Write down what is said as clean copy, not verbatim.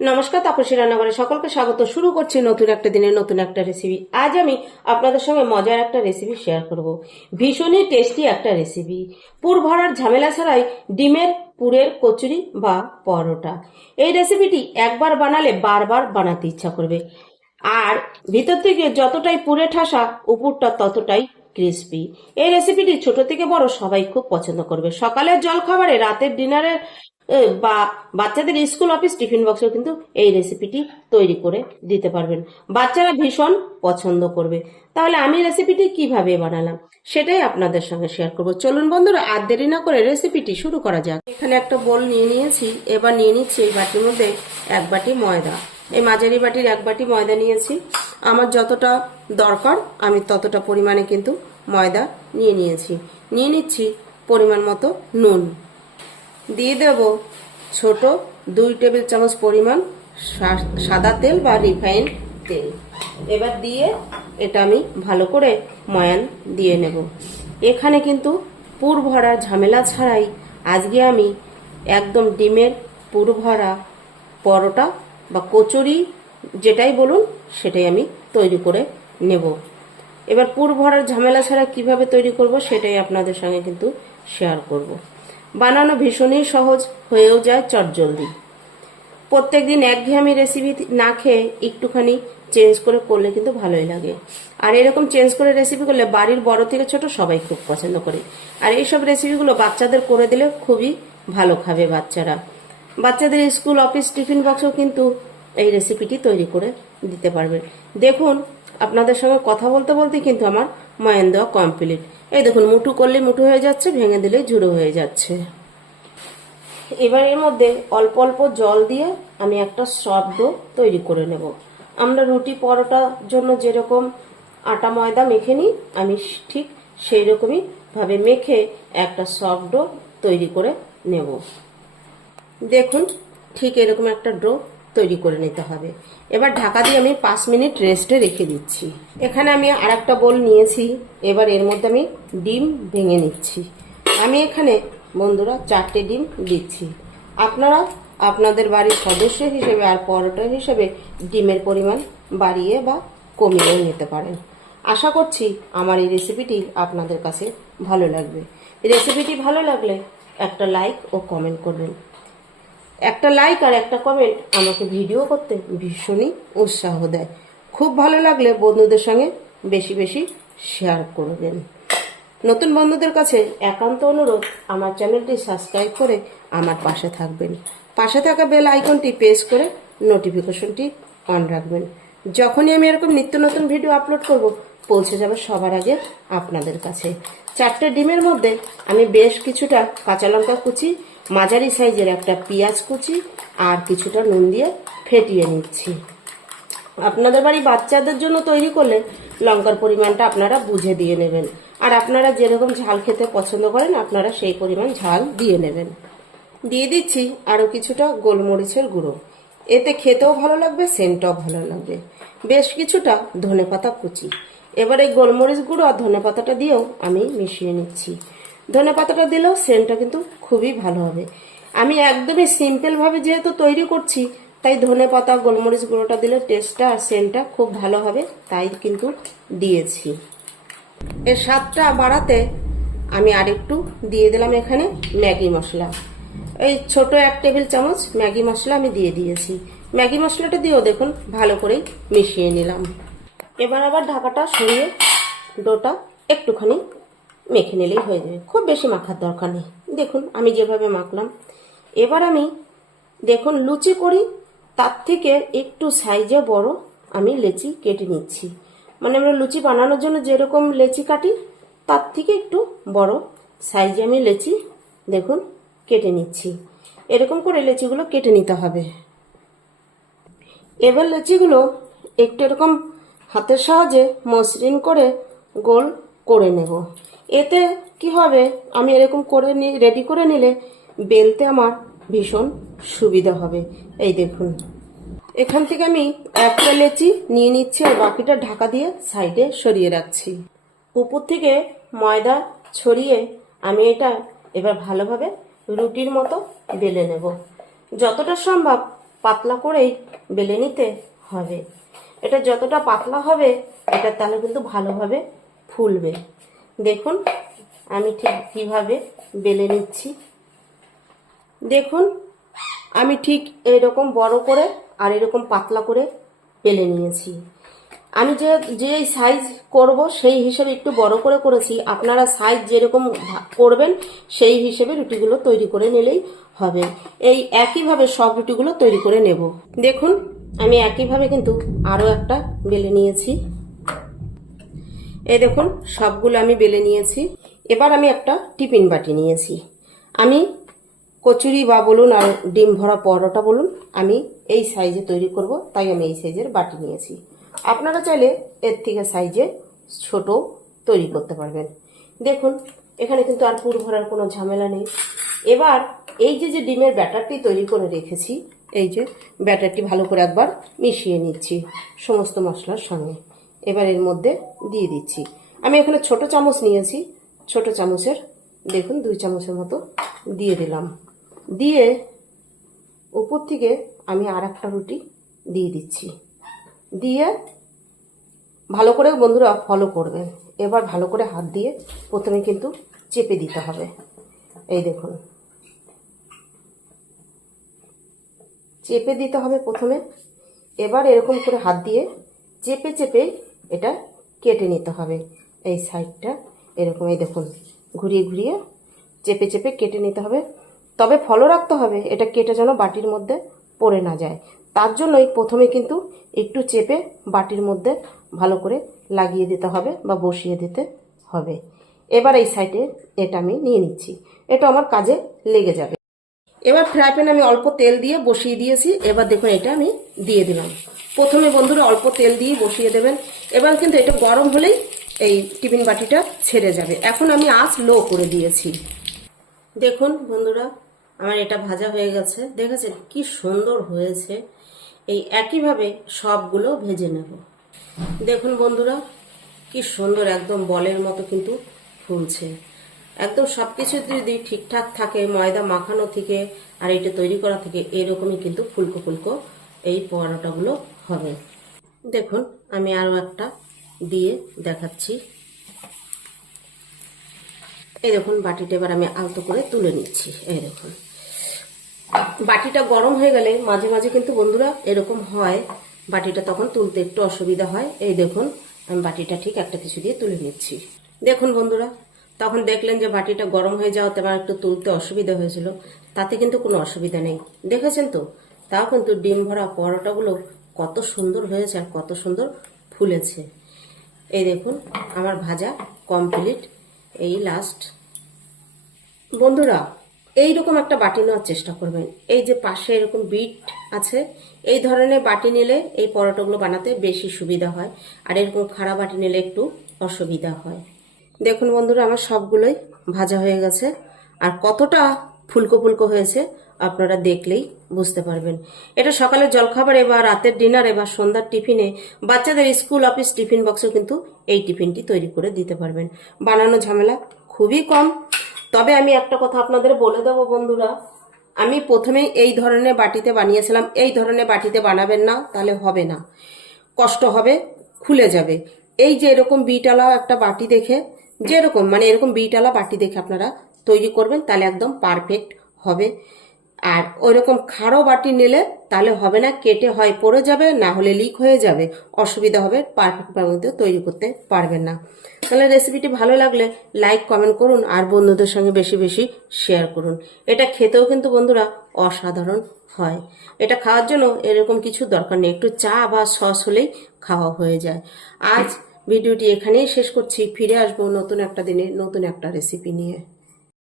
নমস্কার, তাপসী রান্নাঘরে সকলকে স্বাগত। শুরু করছি নতুন একটা দিনের নতুন একটা রেসিপি। আজ আমি আপনাদের সঙ্গে মজার একটা রেসিপি শেয়ার করব। ভীষণই টেস্টি একটা রেসিপি। পুর ভরার ঝামেলা ছাড়াই ডিমের পুরের কচুরি বা পরোটা। এই রেসিপিটি একবার বানালে বারবার বানাতে ইচ্ছা করবে। আর ভিতর থেকে যতটাই পুরে ঠাসা, উপরটা ততটাই ক্রিস্পি। এই রেসিপিটি ছোট থেকে বড় সবাই খুব পছন্দ করবে। সকালের জলখাবারে, রাতের ডিনারে বা বাচ্চাদের স্কুল অফিস টিফিন বক্সেও কিন্তু এই রেসিপিটি তৈরি করে দিতে পারবেন। বাচ্চারা ভীষণ পছন্দ করবে। তাহলে আমি রেসিপিটি কিভাবে বানালাম সেটাই আপনাদের সঙ্গে শেয়ার করব। চলুন বন্ধুরা, আর দেরি না করে রেসিপিটি শুরু করা যাক। এখানে একটা বোল নিয়ে নিয়েছি। এবার নিয়ে নিচ্ছি এই বাটির মধ্যে এক বাটি ময়দা। এই মাঝারি বাটির এক বাটি ময়দা নিয়েছি। আমার যতটা দরকার আমি ততটা পরিমাণে কিন্তু ময়দা নিয়ে নিয়েছি। নিয়ে নিচ্ছি পরিমাণ মতো নুন। দিয়ে দেব ছোট 2 টেবিল চামচ পরিমাণ সাদা তেল বা রিফাইন্ড তেল। এবার দিয়ে এটা আমি ভালো করে ময়ান দিয়ে নেব। এখানে কিন্তু পুর ভরা ঝামেলা ছাড়াই আজকে আমি একদম ডিমের পুর ভরা পরোটা বা কচুরি যেটাই বলুন সেটাই আমি তৈরি করে নেব। এবার পুর ভরার ঝামেলা ছাড়া কিভাবে তৈরি করব সেটাই আপনাদের সঙ্গে কিন্তু শেয়ার করব। বানানো ভীষণই সহজ, হয়েও যায় চটজলদি। প্রত্যেকদিন একঘেয়েমি রেসিপি না খেয়ে একটুখানি চেঞ্জ করে করলে কিন্তু ভালোই লাগে। আর এরকম চেঞ্জ করে রেসিপি করলে বাড়ির বড় থেকে ছোট সবাই খুব পছন্দ করে। আর এইসব রেসিপিগুলো বাচ্চাদের করে দিলে খুবই ভালো খাবে বাচ্চারা। বাচ্চাদের স্কুল অফিস টিফিন বক্সেও কিন্তু এই রেসিপিটি তৈরি করে দিতে পারবেন। দেখুন, আপনাদের সঙ্গে কথা বলতে বলতে কিন্তু আমার ময়ান দেওয়া কমপ্লিট। এই দেখুন, মুঠু করলে মুঠু হয়ে যাচ্ছে, ভেঙে দিলে ঝুড়ো হয়ে যাচ্ছে। এবার এর মধ্যে অল্প অল্প জল দিয়ে আমি একটা সফট ডো তৈরি করে নেব। আমরা রুটি পরোটার জন্য যেরকম আটা ময়দা মেখে নিই, আমি ঠিক সেই রকমই ভাবে মেখে একটা সফট ডো তৈরি করে নেব। দেখুন, ঠিক এরকম একটা ডো তৈরি করে নিতে হবে। এবার ঢাকা দিয়ে আমি 5 মিনিট রেস্টে রেখে দিচ্ছি। এখানে আমি আর একটা বোল নিয়েছি। এবার এর মধ্যে আমি ডিম ভেঙে নিচ্ছি। আমি এখানে বন্ধুরা 4টে ডিম দিচ্ছি। আপনারা আপনাদের বাড়ির সদস্য হিসেবে আর পরোটা হিসেবে ডিমের পরিমাণ বাড়িয়ে বা কমিয়েও নিতে পারেন। আশা করছি আমার এই রেসিপিটি আপনাদের কাছে ভালো লাগবে। রেসিপিটি ভালো লাগলে একটা লাইক ও কমেন্ট করবেন। একটা লাইক আর একটা কমেন্ট আমাকে ভিডিও করতে ভীষণই উৎসাহ দেয়। খুব ভালো লাগলে বন্ধুদের সঙ্গে বেশি বেশি শেয়ার করবেন। নতুন বন্ধুদের কাছে একান্ত অনুরোধ, আমার চ্যানেলটি সাবস্ক্রাইব করে আমার পাশে থাকবেন। পাশে থাকা বেল আইকনটি প্রেস করে নোটিফিকেশনটি অন রাখবেন। যখনই আমি এরকম নিত্য নতুন ভিডিও আপলোড করব, পৌঁছে যাবে সবার আগে আপনাদের কাছে। 4টে ডিমের মধ্যে আমি বেশ কিছুটা কাঁচা লঙ্কা কুচি, মাঝারি সাইজের একটা পেঁয়াজ কুচি আর কিছুটা নুন দিয়ে ফেটিয়ে নিচ্ছি। আপনাদের বাড়ি বাচ্চাদের জন্য তৈরি করলে লঙ্কার পরিমাণটা আপনারা বুঝে দিয়ে নেবেন। আর আপনারা যেরকম ঝাল খেতে পছন্দ করেন আপনারা সেই পরিমাণ ঝাল দিয়ে নেবেন। দিয়ে দিচ্ছি আরও কিছুটা গোলমরিচের গুঁড়ো। এতে খেতেও ভালো লাগবে, সেন্টটাও ভালো লাগবে। বেশ কিছুটা ধনেপাতা কুচি। এবার এই গোলমরিচ গুঁড়ো আর ধনেপাতাটা দিয়েও আমি মিশিয়ে নিচ্ছি। ধনেপাতাটা দিলেও সেন্টটা কিন্তু খুবই ভালো হবে। আমি একদমই সিম্পলভাবে যেহেতু তৈরি করছি, তাই ধনেপাতা গোলমরিচ গুঁড়োটা দিলে টেস্টটা আর সেন্টটা খুব ভালো হবে, তাই কিন্তু দিয়েছি। এর স্বাদটা বাড়াতে আমি আরেকটু দিয়ে দিলাম এখানে ম্যাগি মশলা। এই ছোট 1 টেবিল চামচ ম্যাগি মশলা আমি দিয়ে দিয়েছি। ম্যাগি মশলাটা দিয়েও দেখুন ভালো করে মিশিয়ে নিলাম। এবার আবার ঢাকাটা সরিয়ে ডোটা একটুখানি মেখে নিলেই হয়ে যাবে। খুব বেশি মাখার দরকার নেই। দেখুন আমি যেভাবে মাখলাম। এবার আমি দেখুন লুচি করি তার থেকে একটু সাইজে বড় আমি লেচি কেটে নিচ্ছি। মানে আমরা লুচি বানানোর জন্য যেরকম লেচি কাটি তার থেকে একটু বড় সাইজে আমি লেচি দেখুন কেটে নিচ্ছি। এরকম করে লেচিগুলো কেটে নিতে হবে। এবার লেচিগুলো একটু এরকম হাতের সাহায্যে মসৃণ করে গোল করে নেব। এতে কি হবে, আমি এরকম করে রেডি করে নিলে বেলতে আমার ভীষণ সুবিধা হবে। এই দেখুন, এখান থেকে আমি একটা লেচি নিয়ে নিচ্ছি আর বাকিটা ঢাকা দিয়ে সাইডে সরিয়ে রাখছি। উপর থেকে ময়দা ছড়িয়ে আমি এটা এবার ভালোভাবে রুটির মতো বেলে নেব। যতটা সম্ভব পাতলা করেই বেলে নিতে হবে। এটা যতটা পাতলা হবে এটা তাহলে কিন্তু ভালোভাবে ফুলবে। দেখুন আমি ঠিক কিভাবে বেলে নিচ্ছি। দেখুন আমি ঠিক এরকম বড় করে আর এরকম পাতলা করে বেলে নিয়েছি। আমি যে সাইজ করব সেই হিসেবে একটু বড় করে করেছি। আপনারা সাইজ যেরকম করবেন সেই হিসেবে রুটিগুলো তৈরি করে নিলেই হবে। এই একইভাবে সব রুটিগুলো তৈরি করে নেব। দেখুন আমি একইভাবে কিন্তু আরও একটা বেলে নিয়েছি। এই দেখুন সবগুলো আমি বেলে নিয়েছি। এবার আমি একটা টিফিন বাটি নিয়েছি। আমি কচুরি বা বলুন আর ডিম ভরা পরোটা বলুন, আমি এই সাইজে তৈরি করব, তাই আমি এই সাইজের বাটি নিয়েছি। আপনারা চাইলে এর থেকে সাইজে ছোট তৈরি করতে পারবেন। দেখুন এখানে কিন্তু আর পুর ভরার কোনো ঝামেলা নেই। এবার এই যে ডিমের ব্যাটারটি তৈরি করে রেখেছি, এই যে ব্যাটারটি ভালো করে একবার মিশিয়ে নিচ্ছি সমস্ত মশলার সঙ্গে। এবার এর মধ্যে দিয়ে দিচ্ছি। আমি এখানে ছোট চামচ নিয়েছি, ছোট চামচের দেখুন 2 চামচের মতো দিয়ে দিলাম। দিয়ে উপর থেকে আমি আর একটা রুটি দিয়ে দিচ্ছি। দিয়ে ভালো করে বন্ধুরা ফলো করবেন। এবার ভালো করে হাত দিয়ে প্রথমে কিন্তু চেপে দিতে হবে। এই দেখুন চেপে দিতে হবে প্রথমে। এবার এরকম করে হাত দিয়ে চেপে চেপে এটা কেটে নিতে হবে। এই সাইডটা এরকম এই দেখুন ঘুরিয়ে ঘুরিয়ে চেপে চেপে কেটে নিতে হবে। তবে ফলো রাখতে হবে এটা কেটে যেন বাটির মধ্যে পড়ে না যায়। তার জন্যই প্রথমে কিন্তু একটু চেপে বাটির মধ্যে ভালো করে লাগিয়ে দিতে হবে বা বসিয়ে দিতে হবে। এবার এই সাইডে এটা আমি নিয়ে নিচ্ছি, এটা আমার কাজে লেগে যাবে। এবার ফ্রাই প্যানে আমি অল্প তেল দিয়ে বসিয়ে দিয়েছি। এবার দেখুন এটা আমি দিয়ে দিলাম। প্রথমে বন্ধুরা অল্প তেল দিয়ে বসিয়ে দেবেন। এবার কিন্তু এটা গরম হলেই এই টিফিন বাটিটা ছেড়ে যাবে। এখন আমি আঁচ লো করে দিয়েছি। দেখুন বন্ধুরা আমার এটা ভাজা হয়ে গেছে। দেখেছেন কি সুন্দর হয়েছে। এই একইভাবে সবগুলো ভেজে নেব। দেখুন বন্ধুরা কি সুন্দর একদম বলের মতো কিন্তু ফুলছে। একদম সবকিছু যদি ঠিকঠাক থাকে, ময়দা মাখানো থেকে আর এটা তৈরি করা থেকে এরকমই কিন্তু ফুলকো ফুলকো এই পরোটাগুলো হবে। দেখুন আমি আরও একটা দিয়ে দেখাচ্ছি। এই দেখুন বাটিটা এবার আমি আলতো করে তুলে নিচ্ছি। এই দেখুন বাটিটা গরম হয়ে গেলে মাঝে মাঝে কিন্তু বন্ধুরা এরকম হয়, বাটিটা তখন তুলতে একটু অসুবিধা হয়। এই দেখুন আমি বাটিটা ঠিক একটা কিছু দিয়ে তুলে নিচ্ছি। দেখুন বন্ধুরা তখন দেখলেন যে বাটিটা গরম হয়ে যাওয়াতে আমার একটু তুলতে অসুবিধা হয়েছিল, তাতে কিন্তু কোনো অসুবিধা নেই। দেখেছেন তো, তাও কিন্তু ডিম ভরা পরোটাগুলো কত সুন্দর হয়েছে আর কত সুন্দর ফুলেছে। এই দেখুন আমার ভাজা কমপ্লিট। এই লাস্ট বন্ধুরা এইরকম একটা বাটি নেওয়ার চেষ্টা করবেন। এই যে পাশে এরকম বিট আছে, এই ধরনের বাটি নিলে এই পরোটাগুলো বানাতে বেশি সুবিধা হয়, আর এরকম খাড়া বাটি নিলে একটু অসুবিধা হয়। দেখুন বন্ধুরা আমার সবগুলোই ভাজা হয়ে গেছে আর কতটা ফুলকো ফুলকো হয়েছে আপনারা দেখলেই বুঝতে পারবেন। এটা সকালের জলখাবারে বা রাতের ডিনারে বা সন্ধ্যার টিফিনে, বাচ্চাদের স্কুল অফিস টিফিন বক্সেও কিন্তু এই টিফিনটি তৈরি করে দিতে পারবেন। বানানো ঝামেলা খুবই কম। তবে আমি একটা কথা আপনাদের বলে দেবো বন্ধুরা, আমি প্রথমেই এই ধরনের বাটিতে বানিয়েছিলাম। এই ধরনের বাটিতে বানাবেন না, তাহলে হবে না, কষ্ট হবে, খুলে যাবে। এই যে এরকম বিটালা একটা বাটি দেখে, যেরকম মানে এরকম বিটালা বাটি দেখে আপনারা তৈরি করবেন, তাহলে একদম পারফেক্ট হবে। আর ওইরকম খাড়ো বাটি নিলে তাহলে হবে না, কেটে হয় পড়ে যাবে, না হলে লিক হয়ে যাবে, অসুবিধা হবে, পারফেক্ট মধ্যে তৈরি করতে পারবেন না। তাহলে রেসিপিটি ভালো লাগলে লাইক কমেন্ট করুন আর বন্ধুদের সঙ্গে বেশি বেশি শেয়ার করুন। এটা খেতেও কিন্তু বন্ধুরা অসাধারণ হয়। এটা খাওয়ার জন্য এরকম কিছু দরকার নেই, একটু চা বা সস হলেই খাওয়া হয়ে যায়। আজ ভিডিওটি এখানেই শেষ করছি। ফিরে আসবো নতুন একটা দিনে নতুন একটা রেসিপি নিয়ে।